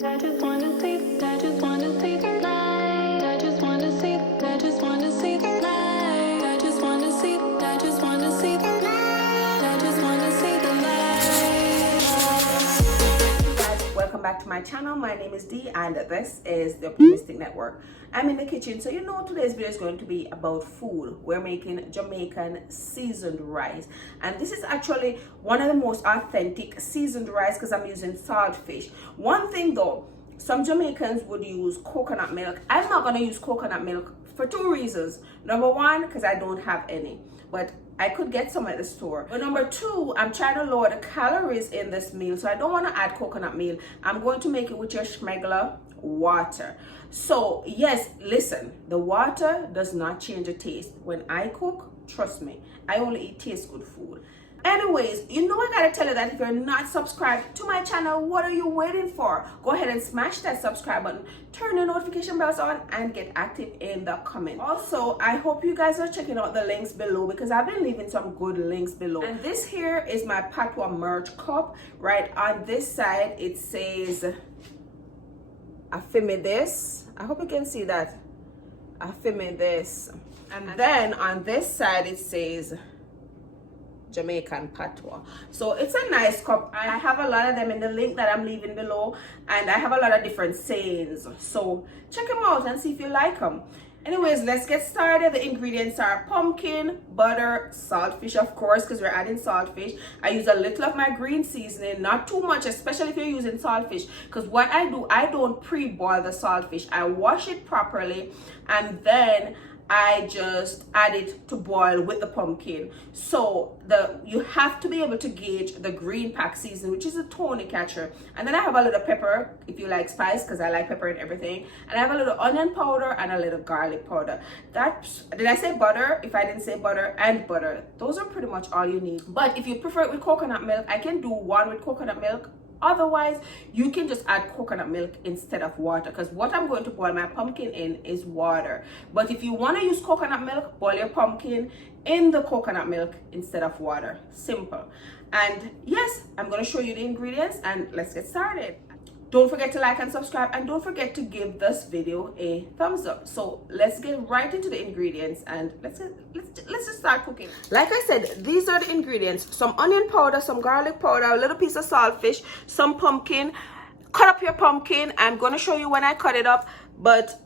I just wanna see, I just wanna see the light. I just wanna see, I just wanna see the light. I just wanna see, I just wanna see the light. I just wanna see the light. Hey guys, welcome back to my channel. My name is Dee and this is the Optimistic Network. I'm in the kitchen, so you know today's video is going to be about food. We're making Jamaican seasoned rice, and this is actually one of the most authentic seasoned rice because I'm using saltfish. One thing though, some Jamaicans would use coconut milk. I'm not going to use coconut milk for two reasons. Number one, because I don't have any, but I could get some at the store. But number two, I'm trying to lower the calories in this meal, so I don't want to add coconut meal. I'm going to make it with your schmegler water. So yes, listen, the water does not change the taste. When I cook, trust me, I only eat taste good food. Anyways, you know I gotta tell you that if you're not subscribed to my channel, what are you waiting for? Go ahead and smash that subscribe button, turn the notification bells on, and get active in the comment. Also, I hope you guys are checking out the links below because I've been leaving some good links below. And this here is my Patois merch cup. Right on this side, it says Afime this. I hope you can see that. Afime this. And then on this side, it says Jamaican Patois. So it's a nice cup. I have a lot of them in the link that I'm leaving below, and I have a lot of different sayings, so check them out and see if you like them. Anyways, let's get started. The ingredients are pumpkin, butter, saltfish, of course, because we're adding saltfish. I use a little of my green seasoning, not too much, especially if you're using saltfish, because what I do, I don't pre-boil the saltfish. I wash it properly and then I just add it to boil with the pumpkin. So you have to be able to gauge the green pack season, which is a Tony catcher. And then I have a little pepper if you like spice, because I like pepper and everything. And I have a little onion powder and a little garlic powder. Did I say butter? If I didn't say butter, and butter. Those are pretty much all you need. But if you prefer it with coconut milk, I can do one with coconut milk. Otherwise, you can just add coconut milk instead of water, because what I'm going to boil my pumpkin in is water. But if you want to use coconut milk, boil your pumpkin in the coconut milk instead of water. Simple. And yes, I'm going to show you the ingredients and let's get started. Don't forget to like and subscribe, and don't forget to give this video a thumbs up. So let's get right into the ingredients and let's just start cooking. Like I said, these are the ingredients: some onion powder, some garlic powder, a little piece of saltfish, some pumpkin. Cut up your pumpkin. I'm going to show you when I cut it up, but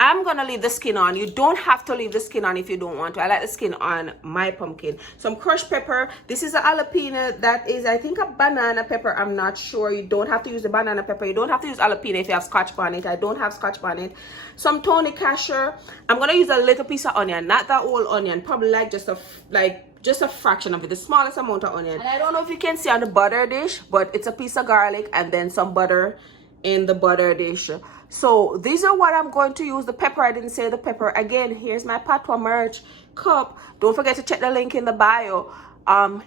I'm gonna leave the skin on. You don't have to leave the skin on if you don't want to. I like the skin on my pumpkin. Some crushed pepper. This is a jalapeno. That is, I think, a banana pepper. I'm not sure. You don't have to use the banana pepper. You don't have to use jalapeno if you have scotch bonnet. I don't have scotch bonnet. Some Tony casher. I'm gonna use a little piece of onion, not that whole onion. Probably like just a fraction of it, the smallest amount of onion. And I don't know if you can see on the butter dish, but it's a piece of garlic and then some butter in the butter dish. So these are what I'm going to use. The pepper, I didn't say the pepper. Again, here's my Patois merch cup. Don't forget to check the link in the bio.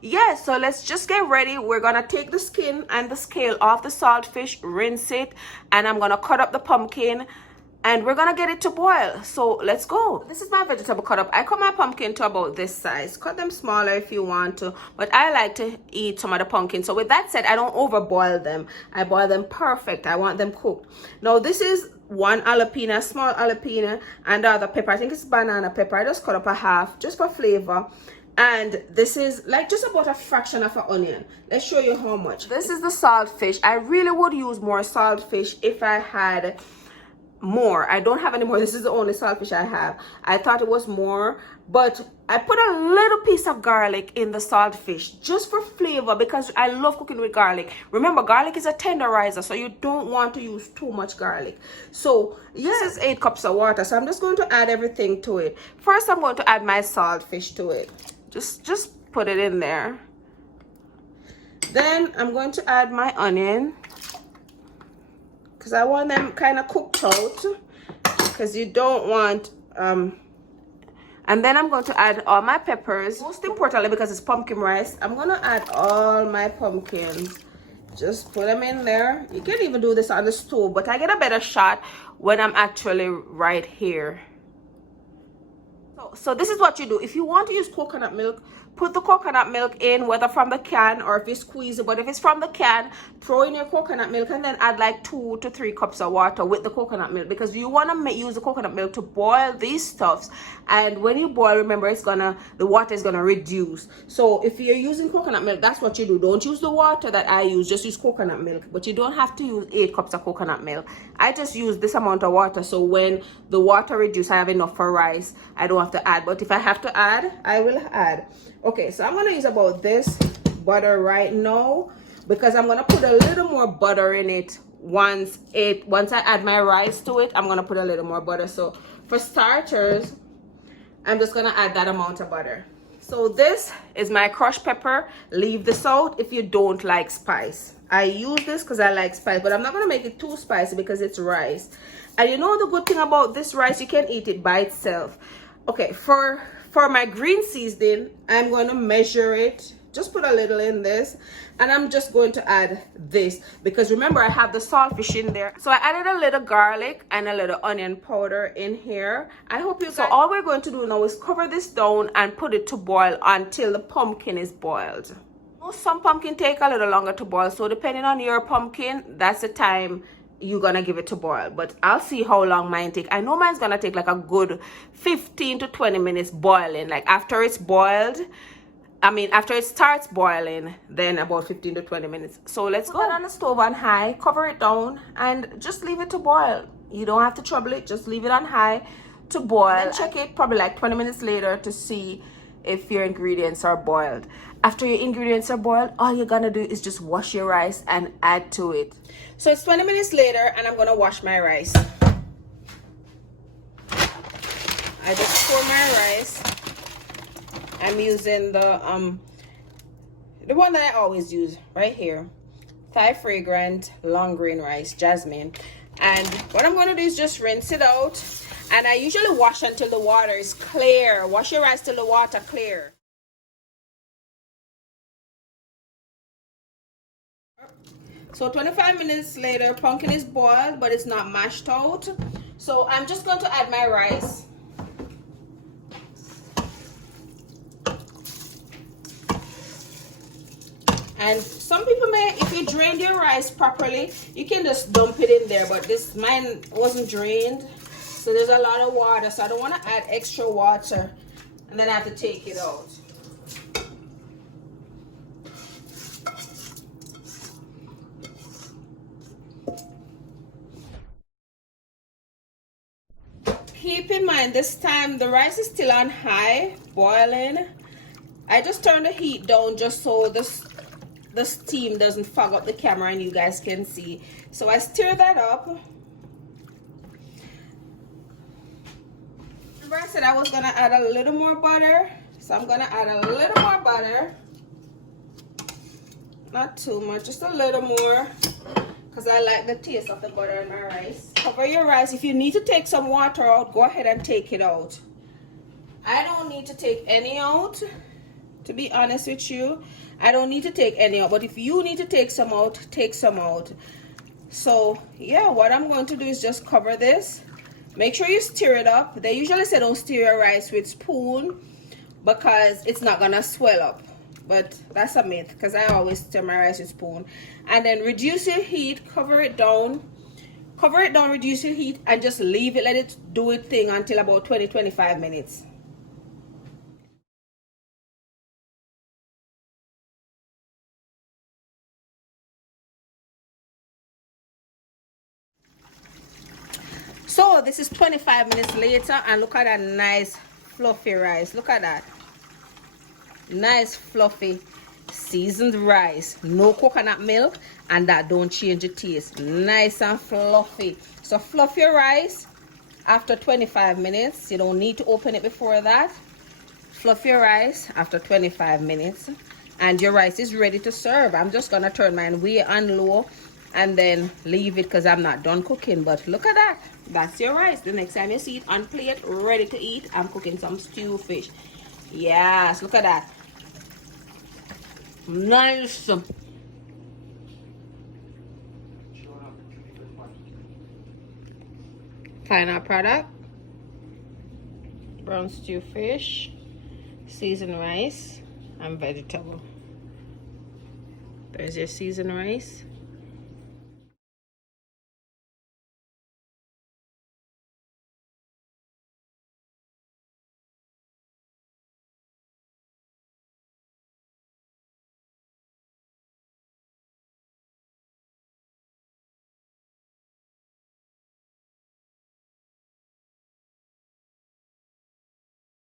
Yeah, so let's just get ready. We're gonna take the skin and the scale off the saltfish, rinse it, and I'm gonna cut up the pumpkin and we're gonna get it to boil. So let's go. This is my vegetable cut up. I cut my pumpkin to about this size. Cut them smaller if you want to, but I like to eat some of the pumpkin. So with that said, I don't overboil them. I boil them perfect. I want them cooked. Now this is one jalapeno, small jalapeno, and the other pepper. I think it's banana pepper. I just cut up a half just for flavor. And this is like just about a fraction of an onion. Let's show you how much. This is the saltfish. I really would use more saltfish if I had more. I don't have any more. This is the only saltfish I have. I thought it was more, but I put a little piece of garlic in the saltfish just for flavor because I love cooking with garlic. Remember, garlic is a tenderizer, so you don't want to use too much garlic. So yes, this is 8 cups of water, so I'm just going to add everything to it. First, I'm going to add my saltfish to it. Just put it in there. Then I'm going to add my onion, because I want them kind of cooked out, because you don't want and then I'm going to add all my peppers. Most importantly, because it's pumpkin rice, I'm going to add all my pumpkins. Just put them in there. You can even do this on the stove, but I get a better shot when I'm actually right here. So this is what you do. If you want to use coconut milk, put the coconut milk in, whether from the can or if you squeeze it. But if it's from the can, throw in your coconut milk and then add like 2 to 3 cups of water with the coconut milk, because you want to use the coconut milk to boil these stuffs. And when you boil, remember, the water is gonna reduce. So if you're using coconut milk, that's what you do. Don't use the water that I use, just use coconut milk. But you don't have to use 8 cups of coconut milk. I just use this amount of water, so when the water reduces, I have enough for rice. I don't have to add, but if I have to add, I will add. Okay, so I'm gonna use about this butter right now, because I'm gonna put a little more butter in it once I add my rice to it. I'm gonna put a little more butter. So for starters, I'm just gonna add that amount of butter. So this is my crushed pepper. Leave this out if you don't like spice. I use this because I like spice, but I'm not gonna make it too spicy because it's rice. And you know the good thing about this rice, you can eat it by itself. Okay, for my green seasoning, I'm going to measure it. Just put a little in this, and I'm just going to add this, because remember I have the saltfish in there. So I added a little garlic and a little onion powder in here. I hope you guys. So all we're going to do now is cover this down and put it to boil until the pumpkin is boiled. Some pumpkin take a little longer to boil, so depending on your pumpkin, that's the time you're gonna give it to boil. But I'll see how long mine take. I know mine's gonna take like a good 15 to 20 minutes boiling. Like after it's boiled, after it starts boiling, then about 15 to 20 minutes. So let's go on the stove on high, cover it down, and just leave it to boil. You don't have to trouble it, just leave it on high to boil. And check it probably like 20 minutes later to see if your ingredients are boiled. After your ingredients are boiled, all you're gonna do is just wash your rice and add to it. So it's 20 minutes later, and I'm gonna wash my rice. I just pour my rice. I'm using the one that I always use right here, Thai Fragrant long grain rice, jasmine. And what I'm gonna do is just rinse it out. And I usually wash until the water is clear. Wash your rice till the water clear. So 25 minutes later, pumpkin is boiled, but it's not mashed out. So I'm just going to add my rice. And some people may, if you drained your rice properly, you can just dump it in there. But mine wasn't drained, so there's a lot of water. So I don't want to add extra water, and then I have to take it out. Keep in mind, this time the rice is still on high, boiling. I just turned the heat down just so the steam doesn't fog up the camera and you guys can see. So I stir that up. Remember I said I was gonna add a little more butter, so I'm gonna add a little more butter. Not too much, just a little more, because I like the taste of the butter in my rice. Cover your rice. If you need to take some water out, go ahead and take it out. I don't need to take any out, to be honest with you. I don't need to take any out, but if you need to take some out, take some out. So yeah, what I'm going to do is just cover this. Make sure you stir it up. They usually say don't stir your rice with spoon because it's not gonna swell up, but that's a myth, because I always stir my rice with spoon. And then reduce your heat, cover it down, reduce your heat, and just leave it, let it do its thing until about 20-25 minutes. So this is 25 minutes later, and look at that nice fluffy rice. Look at that. Nice fluffy seasoned rice. No coconut milk, and that don't change the taste. Nice and fluffy. So fluff your rice after 25 minutes. You don't need to open it before that. Fluff your rice after 25 minutes, and your rice is ready to serve. I'm just gonna turn mine way on low and then leave it because I'm not done cooking. But look at that. That's your rice. The next time you see it on plate ready to eat, I'm cooking some stew fish. Yes, look at that. Nice. Final product: brown stew fish, seasoned rice, and vegetable. There's your seasoned rice.